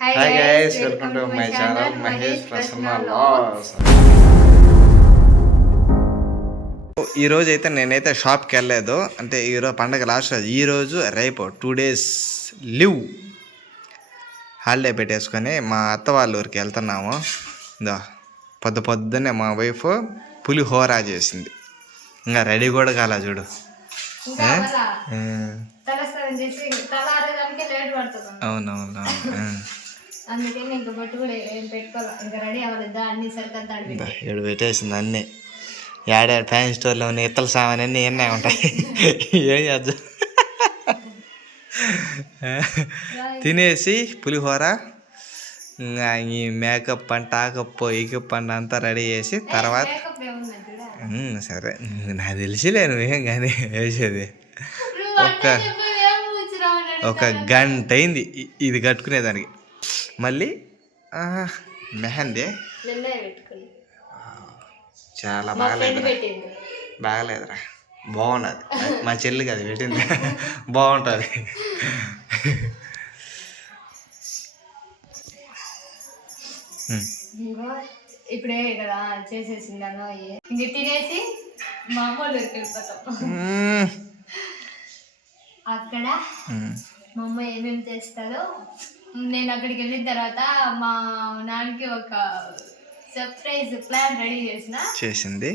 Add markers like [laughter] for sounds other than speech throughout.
Hi guys welcome to my channel Mahesh Prasanna loss ఈ రోజు అయితే నేనైతే షాప్కి వెళ్ళలేదు. అంటే ఈరోజు పండగ లాస్ట్ రోజు. ఈ రోజు రేపు టూ డేస్ లీవ్ హాలిడే పెట్టేసుకొని మా అత్త వాళ్ళ ఊరికి వెళ్తున్నాము. ఇందో పొద్దు పొద్దున్నే మా వైఫ్ పులిహోర చేసింది. ఇంకా రెడీ కూడా కాలా చూడు. ఇంకా ఏ? అలా ఆ, తలస్నానం చేసి తల ఆరేదానికి లేట్ పడుతుంది. అవునవును ఆ. అందుకని ఇంకా బొట్టు కూడా ఏం పెట్టుకోవాలి ఇంకా రెడీ అవ్వలేదు. అన్ని సరికంతా ఇందా, ఈడ పెట్టేసింది అన్నీ. ఏడాడు ఫ్యాన్ స్టోర్లో ఉన్న ఇత్తల సామాన్ అన్నీ ఎన్నే ఉంటాయి. ఏం చేద్దాం? తినేసి పులిహోర ఈ మేకప్ అంట ఆకప్ ఈకప్ అంట అంతా రెడీ చేసి తర్వాత సరే. నాకు తెలిసిలే నువ్వేం కానీ వేసేది ఒక్క- ఏం ఒక గంట అయింది. ఇది కట్టుకునేదానికి. మళ్ళీ మెహందీ. చాలా బాగాలేదురా. బాగలేదురా. బాగున్నది. మా చెల్లికి అది పెట్టింది. బాగుంటుంది. ఇప్పుడే కదా చేసేసిందాను ఇంక తినేసి మా అమ్మ ఊరికి వెళ్ళిపోతాం. అక్కడ మా అమ్మ ఏమేమి చేస్తుందో నేను అక్కడికి వెళ్ళిన తర్వాత మా నాన్నకి ఒక సర్ప్రైజ్ ప్లాన్ రెడీ చేసిన. చేసింది.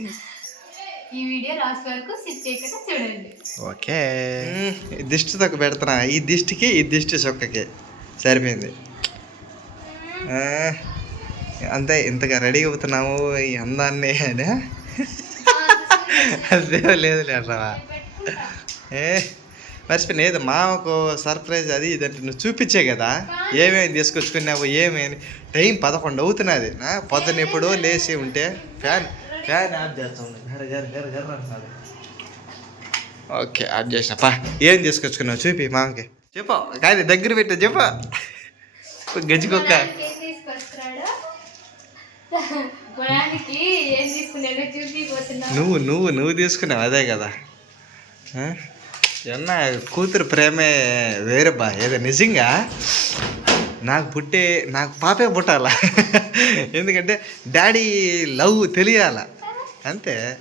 ఈ వీడియో లాస్ట్ వరకు సిప్ చేయకుండా చూడండి. ఓకే. దిష్టి తొక్క పెడుతున్నా. ఈ దిష్టికి ఈ దిష్టి చొక్కకి సరిపోయింది. అంతే ఇంతగా రెడీ అవుతున్నాము ఈ అందాన్ని అదే లేదు లేట్రావా ఏ? మర్చిపోయిన ఏదో మామకు సర్ప్రైజ్ అది ఇదంటే నువ్వు చూపించే కదా. ఏమేమి తీసుకొచ్చుకున్నావు ఏమేమి? టైం పదకొండు అవుతున్నది. నా పొద్దున ఎప్పుడో లేచి ఉంటే ఫ్యాన్ ఫ్యాన్ ఆఫ్ చేస్తాం. గర గర గర గర అంటున్నాడు. ఓకే ఆఫ్ చేసినప్పా ఏం తీసుకొచ్చుకున్నావు? చూపి మామకి. చెప్పు కాదు దగ్గర పెట్టు చెప్పు. గజ్జికొక్క నువ్వు నువ్వు నువ్వు తీసుకున్నావు అదే కదా. ఆ? ఎన్న కూతురు ప్రేమే వేరే బా ఏదో నిజంగా? నాకు పుట్టే నాకు పాపే పుట్టాల? ఎందుకంటే డాడీ లవ్ తెలియాల. అంతే.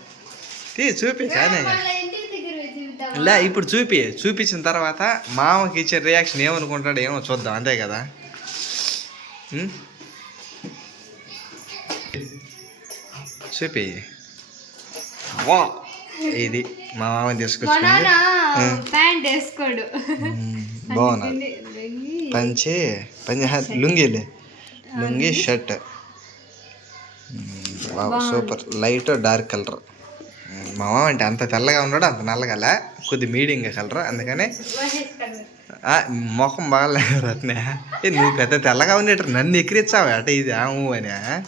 తీ చూపి కానీ. లే ఇప్పుడు చూపి. చూపించిన తర్వాత మామకి ఇచ్చే రియాక్షన్ ఏమనుకుంటాడు ఏమో చూద్దాం అంతే కదా? చూపి. వా. ఇది మా మామ నాన్న ప్యాంట్ వేసుకోడు. లొంగి. పంచి పంచి లుంగీలే lungi shirt. Super. Light dark colour. మా మామ అంటే అంత తెల్లగా ఉన్నాడు అంత నల్లగల కొద్ది మీడియంగా కలర్ అందుకని. ఆ, మొఖం బాగలేదు [laughs] రత్నే. ఏ నువ్వు పెద్ద తెల్లగా ఉండేట నన్ను ఎక్కిరిచ్చావా అట ఇది ఆము అని. ఆ?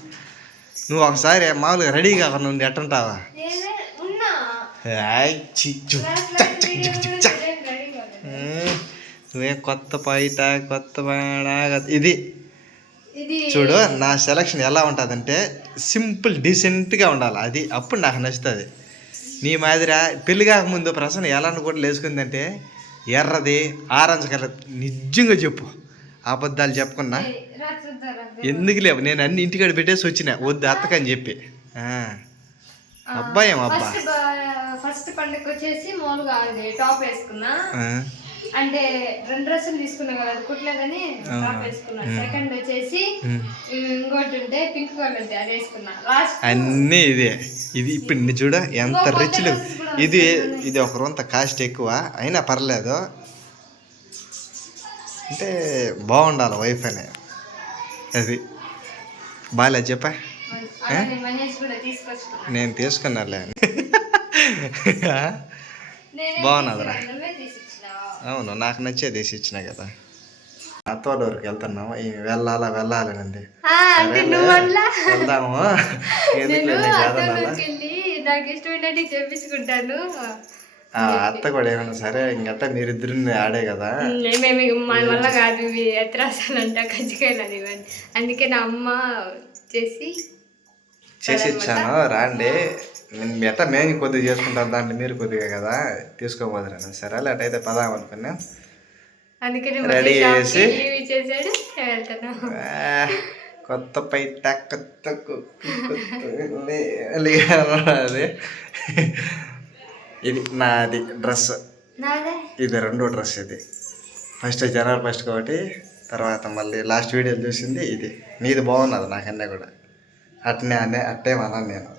నువ్వు ఒకసారి మామూలుగా రెడీగా నువ్వు ఎట్టంటావా? నువ్వే కొత్త పైట కొత్త ఇది చూడు నా సెలక్షన్ ఎలా ఉంటుందంటే సింపుల్ డీసెంట్గా ఉండాలి. అది అప్పుడు నాకు నచ్చుతుంది. నీ మాదిరి పెళ్ళి కాకముందు ప్రసన్న ఎలా కూడా లేచుకుందంటే ఎర్రది ఆరెంజ్ కలర్. నిజంగా చెప్పు. అబద్ధాలు చెప్పుకున్నా రా. ఎందుకు లేవు? నేను అన్ని ఇంటికాడ పెట్టేసి వచ్చిన. వద్దు అత్తకని చెప్పి. అబ్బాయేం అబ్బా. ఫస్ట్ పండుగ వచ్చేసి మామూలుగా టాప్ వేసుకున్నా. అంటే రెండు డ్రెస్సులు తీసుకున్నా కదా కుట్టలేదని టాప్. వేసుకున్నా. సెకండ్ వచ్చేసి. ఇంకోటి ఉంటే పింక్ కలర్ ఉంది అది వేసుకున్నా. లాస్ట్ అన్నీ ఇదే. ఇది ఇప్పుడు చూడ ఎంత రిచ్లు ఇది ఇది ఒక రొంత కాస్ట్ ఎక్కువ. అయినా పర్లేదు. అంటే బాగుండాలి వైఫ్ అనే. అది. బాగా చెప్పా. నేను తీసుకున్నాలే నేనే బాగున్నదిరా. అవును నాకు నచ్చేది వేసి ఇచ్చిన కదా అత్తోడూరికి వెళ్తున్నాము ఈ వెళ్ళాలా వెళ్ళాలనండి వెళ్దాము. నాకు ఇష్టమైనట్టు చేపించుకుంటాను. ఆ అత్త కూడా ఏమన్నా సరే ఇంకట్ట మీరిద్దరు ఆడే కదా? మేము మన వల్ల కాదు ఇవి ఎత్రాసాలు అంట కజ్జికాయలు అది ఇవన్నీ. అందుకే నా అమ్మ చేసి చేసి ఇచ్చాను. రాండి. నేను ఎట్ట మేము కొద్దిగా చేసుకుంటాం దాంట్లో మీరు కొద్దిగా కదా తీసుకోబోదురా సరే అయితే పదాం అనుకున్నా. Ready చేసి. కొత్త పైట కొత్త అది ఇది నాది డ్రెస్. ఇది రెండో డ్రెస్ ఇది. ఫస్ట్ జనవరి ఫస్ట్ ఒకటి తర్వాత మళ్ళీ లాస్ట్ వీడియోలు చూసింది ఇది. నీది బాగున్నది నాకన్నా కూడా. అట్నే అనే అట్టే అన్నాను నేను.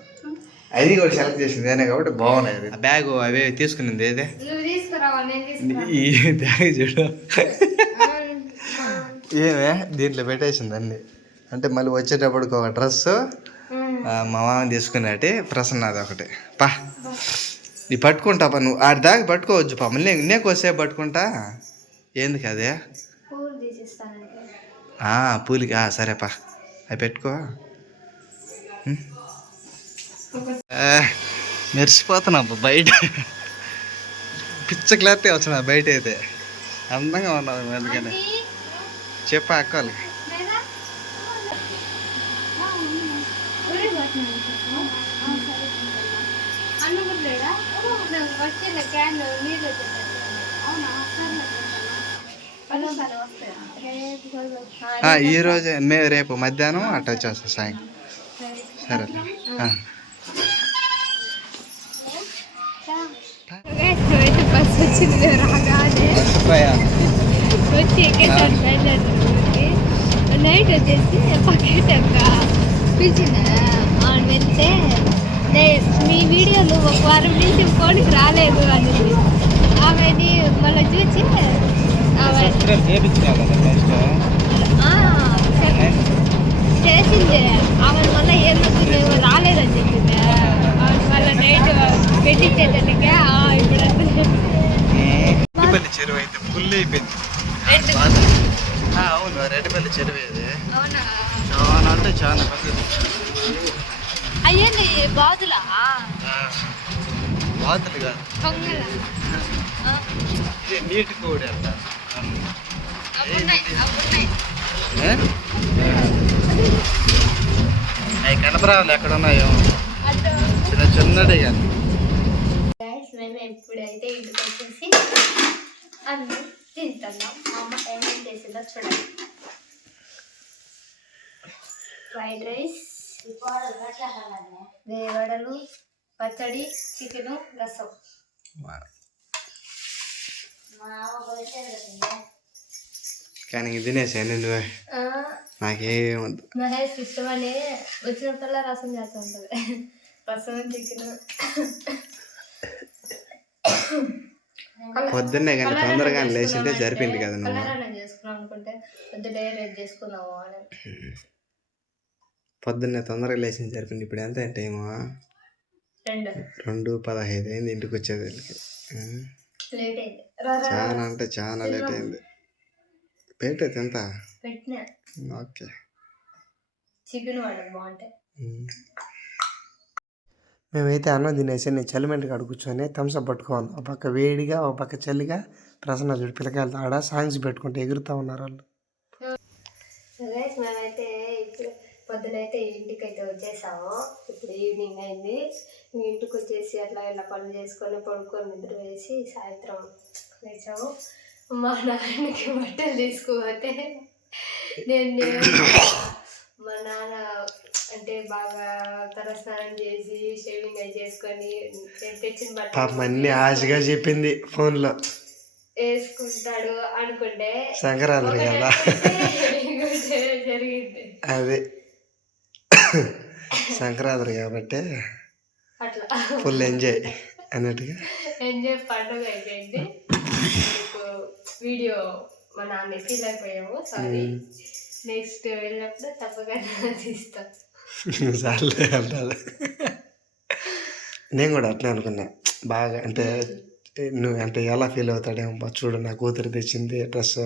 అది కూడా సెలెక్ట్ చేసింది నేనే కాబట్టి బాగున్నాయి. బ్యాగ్ అవే తీసుకునింది ఏదే? నువ్వు తీసుకురావా నేను తీసుకురా ఈ బ్యాగ్ చూడు. ఏమే? దీంట్లో పెట్టేసింది అన్ని. అంటే మళ్ళీ వచ్చేటప్పటికి ఒక డ్రెస్సు మా మామ తీసుకున్నట్టు ప్రసన్న అది ఒకటి. పా. ఇది పట్టుకుంటా పా నువ్వు. ఆడి దాకా పట్టుకోవచ్చు పా. మళ్ళీ నేను కొద్దిసేపు పట్టుకుంటా. తీసిస్తానంటే ఆ, పూలికి ఆ, సరే పా. అవి పెట్టుకో. మెరిసిపోతున్నా బయట. పిచ్చ క్లారిటీ వచ్చిన బయట అయితే అందంగా ఉన్నావు అందుకని చెప్పా అక్క వాళ్ళకి లేదా ఊరికి అన్న కూడా లేడా నాకు వచ్చిన క్యాన్ నీళ్ళు అవునా ఆ, ఈ రోజే మే రేపు మధ్యాహ్నం అట్ట వచ్చేస్తా సాయంత్రం. సరే. బస్ వచ్చింది రాగానే వచ్చి ఎక్కేసాను బయలుదేరి నైట్ వచ్చేసి పకెట్ అక్క పిలిచింది ఆమె వెళ్తే "నే- మీ వీడియోలు ఒక వారం నుంచి ఫోన్కి రాలేదు అనేది ఆమెని మళ్ళీ చూసి ఆమె "ఆ, చెప్- చేసింది. ఆమె మళ్ళీ ఎందుకు మేము రాలేదని చెప్పింది ఆమె మళ్ళీ నైట్ పెట్టించేదానికి. రెడ్డిపల్లి చెరువు అయితే ఫుల్ అయిపోయింది. అవును రెడ్డిపల్లి చెరువు ఇది. చాలా అంటే చాలా పెద్దది అయ్యండి బాతులా? ఆ, వాతలు కాదు. ఇది నీటి కోడి అంట? అవి కనపరావాలి ఎక్కడ ఉన్నాయో చిన్న చిన్నదే కానీ గైస్ మేము ఇప్పుడైతే ఇంటికి వచ్చేసి అన్నీ తింటున్నాం. మా అమ్మ ఏమేమి చేసిందో చూడండి. ఫ్రైడ్ రైస్ వేవడలు పచ్చడి చికెను రసం. కానీ ఇది తినేసాను నువ్వే ఆ, నాకేం వద్దు మహేష్ ఇష్టమని వచ్చినప్పుడల్లా రసం చేస్తూ ఉంటుంది. రసం చికెన్. పొద్దున్నే కానీ తొందరగా లేచింటే జరిపింది కదా నువ్వు. పొద్దున్నే తొందరగా లేచింది జరిపింది. ఇప్పుడు ఎంత టైము? రెండు. పదహైదు అయింది ఇంటికి వచ్చేది. చాలా అంటే చాలా లేట్ అయింది. పెట్టేది ఎంత? ఓకే. చికెన్ బాగుంటాయి. మేమైతే అన్నం తినేసి నేను చలిమెంట్ కాడ కూర్చొని థమ్స్అప్ పట్టుకోను ఒక పక్క వేడిగా ఒక పక్క చలిగా ప్రసన్న చూడు పిల్లకాయలు ఆడ సాంగ్స్ పెట్టుకుంటే ఎగురుతా ఉన్నారు వాళ్ళు. మేమైతే ఇప్పుడు పొద్దునైతే ఇంటికి అయితే వచ్చేసాము. ఇప్పుడు ఈవినింగ్ అయింది. ఇంటికి వచ్చేసి అట్లా ఇలా పనులు చేసుకొని పడుకొని నిద్ర వేసి సాయంత్రం లేచాము. మా నాన్నకి బట్టలు తీసుకుపోతే నేను మా నాన్న అంటే బాగా తలస్నానం చేసి షేవింగ్ అయి చేసుకొని తెచ్చిన పాపం అన్ని ఆశగా చెప్పింది ఫోన్లో. వేసుకుంటాడు అనుకుంటే సంక్రాంతి కదా. జరిగింది. అదే. సంక్రాంతి కాబట్టి అట్లా. ఫుల్ ఎంజాయ్ అన్నట్టుగా. ఎంజాయ్ పండుగ అయిపోయింది. వీడియో మా నాన్న ఫీల్ అయిపోయాము సారీ. నెక్స్ట్ వెళ్ళినప్పుడు తప్పకుండా తీస్తాం. [laughs] చాలే అంటారు. నేను కూడా అట్లే అనుకున్నా. బాగా అంటే నువ్వు అంటే ఎలా ఫీల్ అవుతాడేమో చూడు నా కూతురు తెచ్చింది డ్రెస్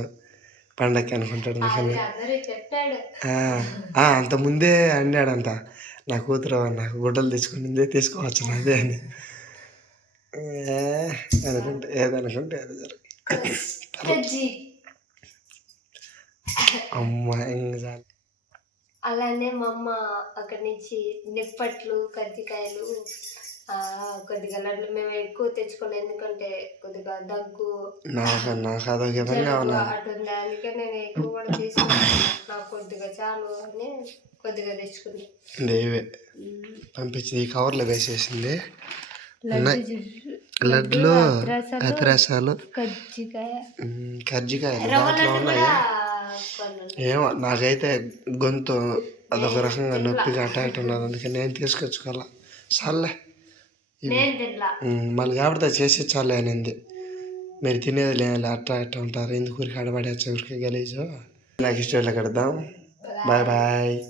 పండక్కి అనుకుంటాడు అంత ముందే అన్నాడంట నా కూతురు నాకు గుడ్డలు తెచ్చుకునిందే తీసుకోవచ్చు నాదే అని. అనుకుంటే ఏదనుకుంటే ఏదో కజ్జి అమ్మ ఇంక చాలు. అలానే మా అమ్మ అక్కడి నుంచి నిప్పట్లు కజ్జికాయలు కొద్దిగా లడ్లు మేము ఎక్కువ తెచ్చుకోలేదు ఎందుకంటే కొద్దిగా దగ్గు నాకు నాకు అదొక అందుకే నేను ఎక్కువ కూడా తీసుకున్నాను నాకు కొద్దిగా చాలు అని కొద్దిగా తెచ్చుకున్నాను దేవే పంపించింది ఈ కవర్లో వేసేసింది. లడ్లు అత్రసాలు, కజ్జికాయ. కజ్జికాయలు దాంట్లో ఉన్నాయి. ఏమో నాకైతే గొంతు అదొక రకంగా నొప్పిగా ఉన్నది అందుకని నేను తీసుకొచ్చుకోవాలా. ఉమ్, మళ్ళీ కాబట్టి చేసి చాలే అనింది. మీరు తినేది లేదు అట్లా అట్ట ఉంటారు. ఎందుకు ఊరికి ఆడబడేచ్చు ఊరికి గలీజు? నాకు ఇష్టం కడదాం బాయ్ బాయ్.